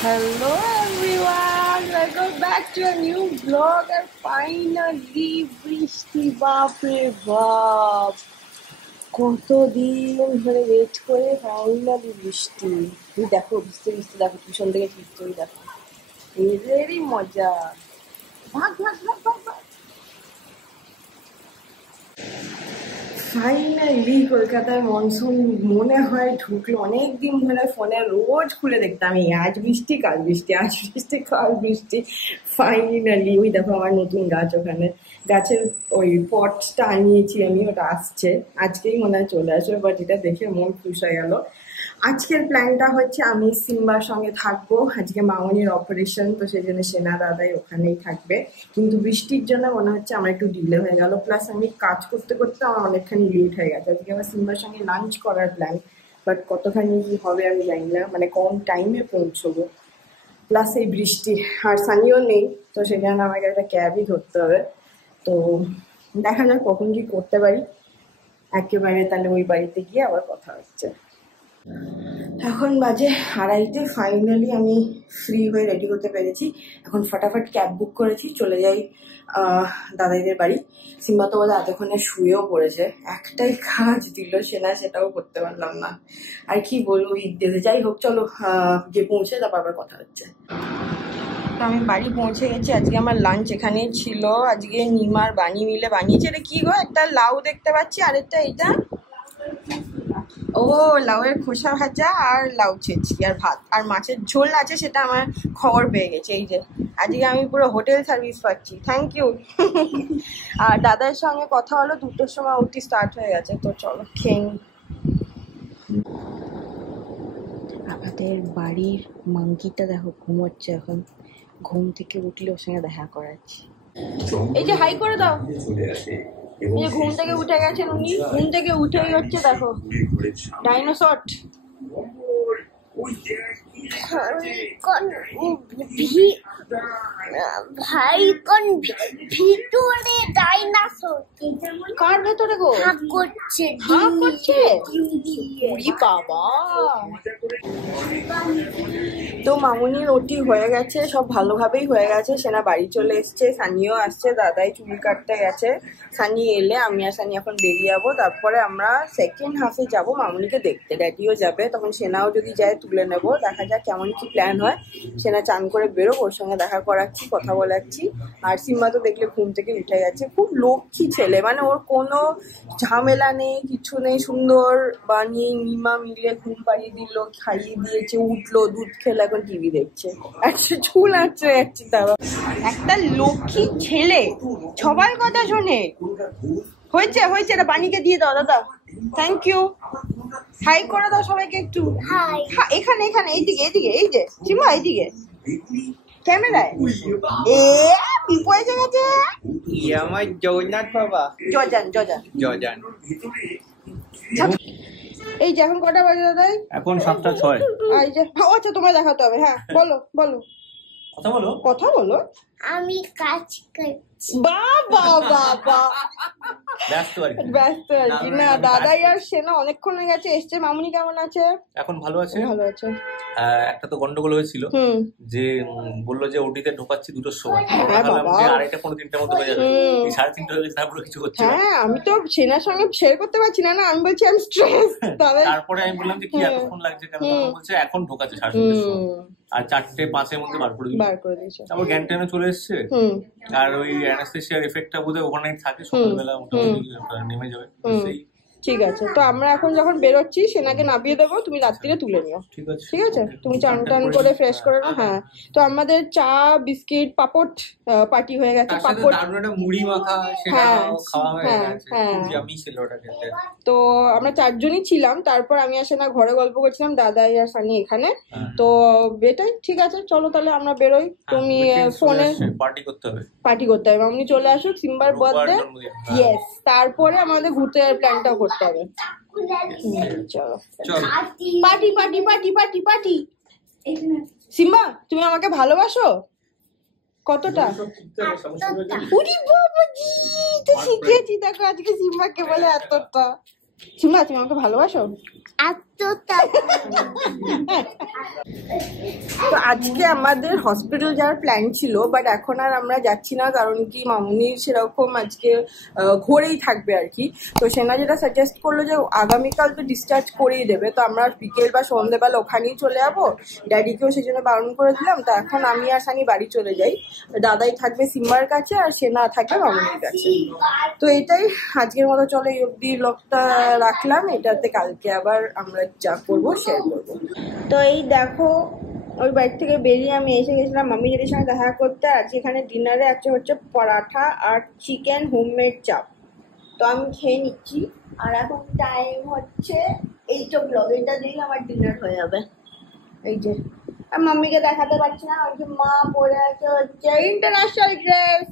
Hello everyone, welcome back to a new vlog and finally বৃষ্টি বাপরে বাপ কতদিন ধরে ওয়েট করে ফাইনালি বৃষ্টি। তুমি দেখো বৃষ্টি বৃষ্টি দেখো টিউশন থেকে ফিরতে দেখো এদেরই মজা। ভাগ ভাগ ভাগ ভাগ ভাগ। ফাইনালি কলকাতায় মনসুন মনে হয় ঢুকলো। অনেকদিন ধরে ফোনে রোজ খুলে দেখতাম এই আজ বৃষ্টি কাল বৃষ্টি আজ বৃষ্টি কাল বৃষ্টি। ফাইনালি ওই দেখো আমার নতুন গাছ, ওখানে গাছের ওই পটটা আনিয়েছি আমি, ওটা আসছে আজকেই মনে হয় চলে আসবে, বাট এটা দেখে মন খুশ হয়ে গেল। আজকের প্ল্যানটা হচ্ছে আমি সিম্বার সঙ্গে থাকবো। আজকে মামনির অপারেশন, তো সেই জন্য সেনা দাদাই ওখানেই থাকবে, কিন্তু বৃষ্টির জন্য মনে হচ্ছে আমার একটু ডিলে হয়ে গেল। প্লাস আমি কাজ করতে করতে আমার অনেকখানি লেট হয়ে গেছে। আজকে আমার সিম্বার সঙ্গে লাঞ্চ করার প্ল্যান, বাট কতখানি কি হবে আমি জানি না, মানে কোন টাইমে পৌঁছবো। প্লাস এই বৃষ্টি আর সানিও নেই, তো সেই জন্য আমাকে একটা ক্যাবই ধরতে হবে। তো দেখা যাক কখন কি করতে পারি। একেবারে তাহলে ওই বাড়িতে গিয়ে আবার কথা হচ্ছে। এখন বাজে 2:30। ফাইনালি আমি ফ্রি হয়ে রেডি হতে পেরেছি। এখন ফটাফট ক্যাব বুক করেছি, চলে যাই দাদাইদের বাড়ি। সিম্বা তো বোধহয় এতক্ষণে শুয়েও পড়েছে, একটাই কাজ দিল সেনা, সেটাও করতে পারলাম না। আর কি বলবো ঈদে, যাই হোক চলো গিয়ে পৌঁছে তারপর আবার কথা হচ্ছে। তো আমি বাড়ি পৌঁছে গেছি। আজকে আমার লাঞ্চ এখানেই ছিল। আজকে নিমার বানি মিলে বানিয়েছে। এটা কি গো, একটা লাউ দেখতে পাচ্ছি, আরেকটা এটা ও লাউয়ের খোসা ভাজা আর লাউ চেঁচি আর ভাত আর মাছের ঝোল আছে, সেটা আমার খবর পেয়ে গেছে। এই যে আজকে আমি পুরো হোটেল সার্ভিস পাচ্ছি, থ্যাংক ইউ। আর দাদার সঙ্গে কথা হলো, 2টোর সময় উঠি স্টার্ট হয়ে গেছে, তো চলো খেয়ে নিই। আমাদের বাড়ির মাংকিটা দেখো ঘুমোচ্ছে এখন, ঘুম থেকে উঠলে ওর সঙ্গে দেখা করাচ্ছি। এই যে হাই করে দাও। এই যে ঘুম থেকে উঠে গেছেন উনি, ঘুম থেকে উঠেই হচ্ছে দেখো ডাইনোসর। ভাই কোন ভিতরে ডাইনোসর, কার ভেতরে গো হাঁক করছে হাঁ করছে? দিয়ে। উরি বাবা। তো মামুনির ওটি হয়ে গেছে, সব ভালোভাবেই হয়ে গেছে। সেনা বাড়ি চলে এসছে, সানিও আসছে, দাদাই চুল কাটতে গেছে। সানি এলে আমি আর সানি এখন বেরিয়ে যাবো। তারপরে আমরা সেকেন্ড হাফে যাবো মামুনিকে দেখতে, ড্যাডিও যাবে, তখন সেনাও যদি যায় তুলে নেবো। দেখা যাক কেমন কি প্ল্যান হয়। সেনা চান করে বেরোবো, ওর সঙ্গে দেখা করাচ্ছি, কথা বলাচ্ছি। আর সিম্বা তো দেখলে ঘুম থেকে উঠে গেছে, খুব লক্ষ্মী ছেলে, মানে ওর কোনো ঝামেলা নেই, কিছু নেই। সুন্দর বানিয়ে নিমা মিলে ঘুম পাড়িয়ে দিল, খাইয়ে দিয়েছে, উঠলো, দুধ খেলে এখন টিভি দেখছে। আচ্ছা চুল আছে যাচ্ছি, তাও একটা লক্ষ্মী ছেলে, সবার কথা শোনে। হয়েছে হয়েছে, এটা বানিকে দিয়ে দাও দাদা, থ্যাংক ইউ। হাই করে দাও সবাইকে একটু। হাই। এখানে এখানে এইদিকে এইদিকে, এই যে সিম্বা এইদিকে ক্যামেরায়। এ পিপু এসে গেছে। আমার জগন্নাথ বাবা জজান জজান জজান। এই যে এখন কটা বাজে দাদাই? এখন 7:06। এই যে আচ্ছা তোমায় দেখাতে হবে, হ্যাঁ বলো বলো কথা বলো কথা বলো। আমি কাজ করছি। বাবা বাবা ব্যস্ত আর কি। ব্যস্ত আর কি না, দাদাই আর সেনা অনেকক্ষণ হয়ে গেছে এসছে। মামুনি কেমন আছে? এখন ভালো আছে। ভালো আছে। একটা তো গন্ডগোল হয়েছিল যে বললো যে ওটিতে ঢোকাচ্ছি 2টোর সময়, ভাবলাম যে 2:30 পৌনে 3টার মধ্যে হয়ে যাবে। 3:30 হয়ে গেছে, তারপরে কিছু হচ্ছে না। হ্যাঁ আমি তো সেনার সঙ্গে শেয়ার করতে পারছি না, আমি বলছি আমি স্ট্রেস। তারপরে আমি বললাম যে কি এতক্ষণ লাগছে কেন, তখন বলছে এখন ঢোকাচ্ছে 3:30 সময়, আর 4:05 মধ্যে বার করে দিয়েছে। তারপর জ্ঞান ট্যানে চলে এসছে। আর ওই অ্যানাস্থেসিয়ার এফেক্টটা বোধহয় ওখানেই থাকে, সকালবেলা মোটামুটি নেমে যাবে। সেই ঠিক আছে, তো আমরা এখন যখন বেরোচ্ছি সেনাকে নামিয়ে দেবো, তুমি রাত্রিরে তুলে নিও। ঠিক আছে, তুমি চান টান করে ফ্রেশ করে নাও। হ্যাঁ, তো আমাদের চা বিস্কিট পাপড় পার্টি হয়ে গেছে। পাপড় মুড়ি মাখা খাওয়া হয়ে গেছে, আমি ছিল ওটা খেতে। তো আমরা 4জনই ছিলাম। তারপর আমি আসে না ঘরে গল্প করছিলাম, দাদাই আর সানি এখানে। তো এটাই ঠিক আছে, চলো তাহলে আমরা বেরোই। তুমি ফোনে পার্টি করতে হবে, মামনি চলে আসুক, সিম্বার বার্থডে, ইয়েস, তারপরে আমাদের ঘুরতে যাওয়ার প্ল্যানটাও করতে হবে। চলো party party party party party. Simba তুমি আমাকে ভালোবাসো কতটা? উরি বাবাজি, তো শিখেছি দেখো আজকে সিম্বাকে বলে এতটা। সিম্বা তুমি আমাকে ভালোবাসো? তো আজকে আমাদের হসপিটাল যাওয়ার প্ল্যান ছিল, বাট এখন আর আমরা যাচ্ছি না, কারণ কি মামুনির সেরকম আজকে ঘরেই থাকবে আর কি। তো সেনা যেটা সাজেস্ট করলো যে আগামীকাল তো ডিসচার্জ করেই দেবে, তো আমরা বিকেল বা সন্ধ্যেবেলা ওখানেই চলে যাবো। ড্যাডিকেও সেই জন্য বারণ করে দিলাম। তো এখন আমি আর সানি বাড়ি চলে যাই, দাদাই থাকবে সিম্বার কাছে আর সেনা থাকবে মামুনির কাছে। তো এটাই আজকের মতো, চলো এই অব্দি ব্লগটা রাখলাম। এটাতে কালকে আবার আমরা যা করবো শেয়ার করবো। তো এই দেখো ওই বাড়ি থেকে বেরিয়ে আমি এসে গেছিলাম মাম্মি দিদির সঙ্গে দেখা করতে। আজকে এখানে ডিনারে আছে হচ্ছে পরাঠা আর চিকেন হোমমেড চাপ। তো আমি খেয়ে নিচ্ছি। আর এখন টাইম হচ্ছে এই তো ব্লগ, এটা দিয়েই আমার ডিনার হয়ে যাবে। এই যে আর মাম্মিকে দেখাতে পারছি না, ওই যে মা পরে আছে হচ্ছে ইন্টারন্যাশনাল ড্রেস।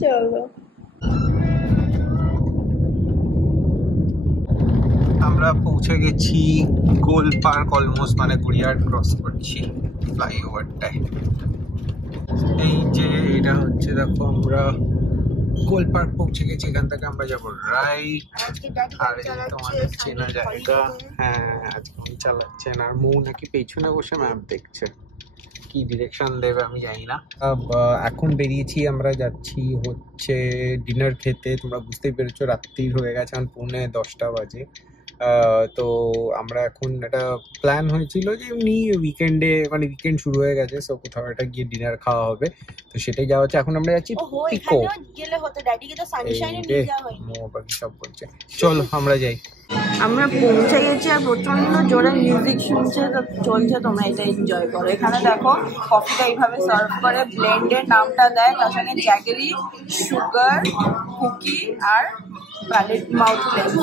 চলো আমরা পৌঁছে গেছি গোল পার্ক অলমোস্ট, মানে গড়িয়াহাট ক্রস করছি ফ্লাইওভারটায়। এই যে এটা হচ্ছে দেখো আমরা গোল পার্ক পৌঁছে গেছি। এখান থেকে আমরা যাবো রাইট। আর তোমাদের চেনা জায়গা। হ্যাঁ আজকে আমি চালাচ্ছেন আর মৌ নাকি পেছনে বসে ম্যাপ দেখছে, কি ডিরেকশন দেবে আমি জানি না। এখন বেরিয়েছি, আমরা যাচ্ছি হচ্ছে ডিনার খেতে। তোমরা বুঝতেই পেরেছো রাত্রির হয়ে গেছে, এখন 10:45 বাজে। তো আমরা এখন একটা প্ল্যান হয়েছিল যে এমনি উইকেন্ডে, মানে উইকেন্ড শুরু হয়ে গেছে, সো কোথাও একটা গিয়ে ডিনার খাওয়া হবে। তো সেটাই যাওয়া হচ্ছে। এখন আমরা যাচ্ছি পিকো। বাকি সব বলছে চলো আমরা যাই। আমরা পৌঁছে গেছি আর প্রচন্ড জোরে মিউজিক শুনছে তো চলছে, তোমরা এটা এনজয় করো। এখানে দেখো কফিটা এইভাবে সার্ভ করে, ব্লেন্ডের নামটা দেয়, তার সঙ্গে জ্যাগেরি, সুগার, কুকি আর প্যালেট মাউথ লেন্স।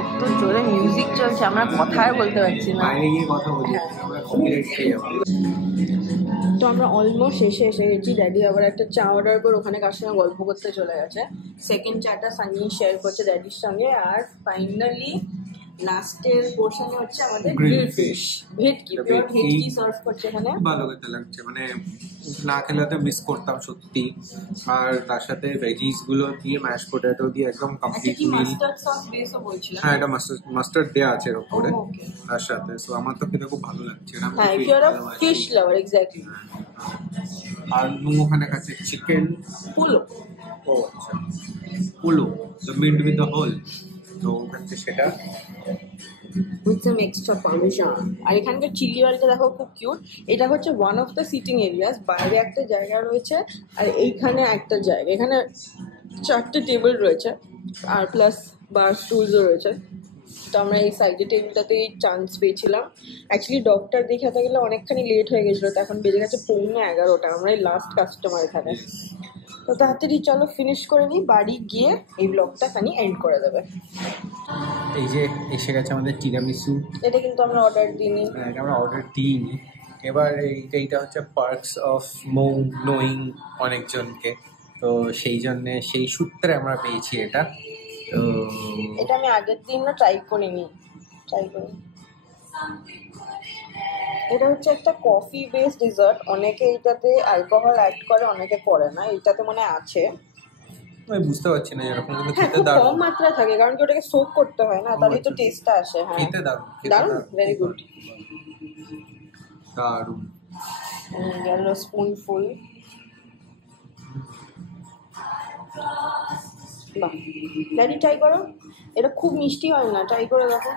এত জোরে মিউজিক চলছে আমরা কথাই বলতে পারছি না। তো আমরা অলমোস্ট শেষে এসে গেছি। ড্যাডি আবার একটা চা অর্ডার করে ওখানে কার সঙ্গে গল্প করতে চলে গেছে। সেকেন্ড চাটা সানি শেয়ার করছে ড্যাডির সঙ্গে। আর ফাইনালি লাস্টের পোর্শনে হচ্ছে আমাদের গ্রিল ফিশ। ভেটকি সার্ভ করছে এখানে। ভালো খেতে লাগছে, মানে না খেলে তো মিস করতাম সত্যি। আর তার সাথে ভেজিস গুলো দিয়ে ম্যাশ পটেটো দিয়ে একদম কমপ্লিট মিল। মাস্টার্ড সস বেসও বলছিলাম। হ্যাঁ এটা মাস্টার্ড দেয়া আছে এর উপরে তার সাথে। সো আমার তো খেতে খুব ভালো লাগছে। হ্যাঁ if you are a fish lover exactly. আর নু ওখানে কাছে চিকেন পুলো। ও আচ্ছা pulao, the meat with the whole. তো ওখানে সেটা with some extra parmesan। আর এখানকার চিলি বাড়িটা দেখো খুব কিউট। এটা হচ্ছে one of the sitting areas. বাইরে একটা জায়গা রয়েছে আর এইখানে একটা জায়গা। এখানে 4টে টেবিল রয়েছে আর প্লাস বার স্টুলসও রয়েছে। তো আমরা এই সাইডে টেবিলটাতেই চান্স পেয়েছিলাম। অ্যাকচুয়ালি ডক্টর দেখাতে গেলে অনেকখানি লেট হয়ে গেছিলো, তো এখন বেজে গেছে 11:15। আমরা এই লাস্ট কাস্টমার এখানে। তো তাড়াতাড়ি চলো ফিনিশ করে নিই, বাড়ি গিয়ে এই ব্লগটা খানি এন্ড করে দেবে। এই যে এসে গেছে আমাদের টিরামিসু। এটা কিন্তু আমরা অর্ডার দিইনি। এটা আমরা অর্ডার দিইনি। এবার এইটা হচ্ছে পার্কস অফ নোয়িং অনেকজনকে, তো সেই জন্যে সেই সূত্রে আমরা পেয়েছি এটা। তো এটা আমি আগের দিন না ট্রাই করিনি। এটা হচ্ছে একটা কফি বেসড ডেজার্ট। অনেকে এটাতে অ্যালকোহল অ্যাড করে, অনেকে করে না। এটাতে মনে আছে, আমি বুঝতে পারছি না এরকম, কিন্তু হ্যাঁ খেতে দারুণ। কম মাত্রায় থাকে কারণ কি ওটাকে সোক করতে হয় না, তাহলে তো টেস্টটা আসে। হ্যাঁ খেতে দারুণ, ভেরি গুড, দারুণ। গেল স্পুনফুল। বাহ, ড্যাডি ট্রাই করো। এটা খুব মিষ্টি হয় না, ট্রাই করে দেখো।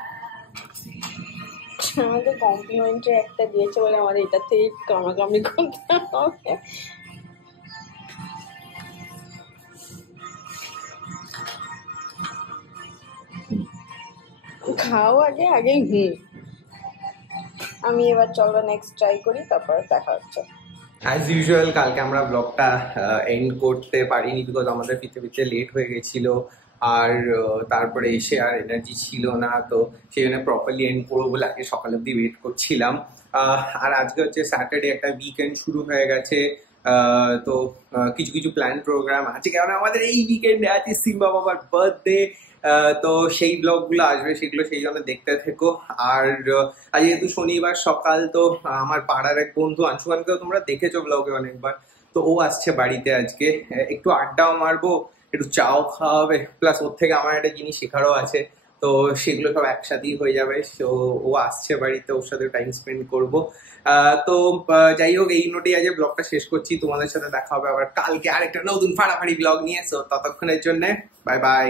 আমাদের কমপ্লিমেন্টে একটা দিয়েছে বলে আমাদের এটাতেই কামড়াকামড়ি করতে হবে। খাও আগে আমি এবার চলো নেক্সট ট্রাই করি, তারপর দেখা হচ্ছে। অ্যাজ ইউজুয়াল কালকে আমরা ব্লগটা এন্ড করতে পারিনি বিকজ আমাদের ফিরতে লেট হয়ে গেছিলো। আর তারপরে এসে আর এনার্জি ছিল না, তো সেই জন্য প্রপারলি এন্ড করবো বলে আগে সকাল অব্দি ওয়েট করছিলাম। আর আজকে হচ্ছে স্যাটারডে, একটা উইকেন্ড শুরু হয়ে গেছে। তো কিছু কিছু প্ল্যান প্রোগ্রাম আছে, কারণ আমাদের এই উইকেন্ডে আছে সিম্বা বাবার বার্থডে। তো সেই ব্লগগুলো আসবে, সেগুলো সেই জন্য দেখতে থেকো। আর আজ যেহেতু শনিবার সকাল, তো আমার পাড়ার এক বন্ধু আংশুমানকেও তোমরা দেখেছো ব্লগে অনেকবার, তো ও আসছে বাড়িতে আজকে। একটু আড্ডাও মারবো, একটু চাও খাওয়া হবে, প্লাস ওর থেকে আমার একটা জিনিস শেখারও আছে, তো সেগুলো সব একসাথেই হয়ে যাবে। তো ও আসছে বাড়িতে, ওর সাথে টাইম স্পেন্ড করবো। তো যাই হোক, এই নোটেই আজ ব্লগটা শেষ করছি। তোমাদের সাথে দেখা হবে আবার কালকে আরেকটা নতুন ফাড়াফাড়ি ব্লগ নিয়ে। সো ততক্ষণের জন্য বাই বাই।